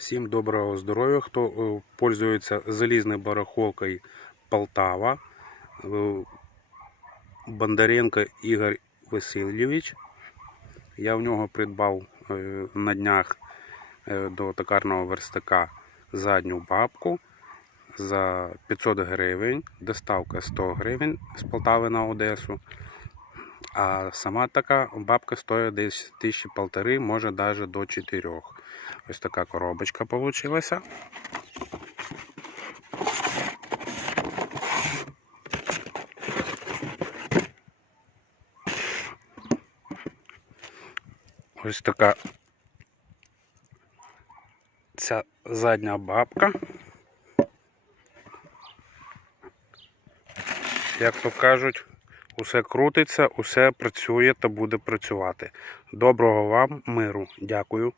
Всім доброго здоров'я. Хто е, пользується залізною барахолкою Полтава, е, Бондаренко Ігор Васильович. Я в нього придбав е, на днях до токарного верстака задню бабку за 500 гривень, доставка 100 гривень з Полтави на Одесу. А сама така бабка стоїть десь тисячі полтори, може навіть до 4. Ось така коробочка получилася. Ось така ця задня бабка. Як то кажуть, усе крутиться, усе працює та буде працювати. Доброго вам миру. Дякую.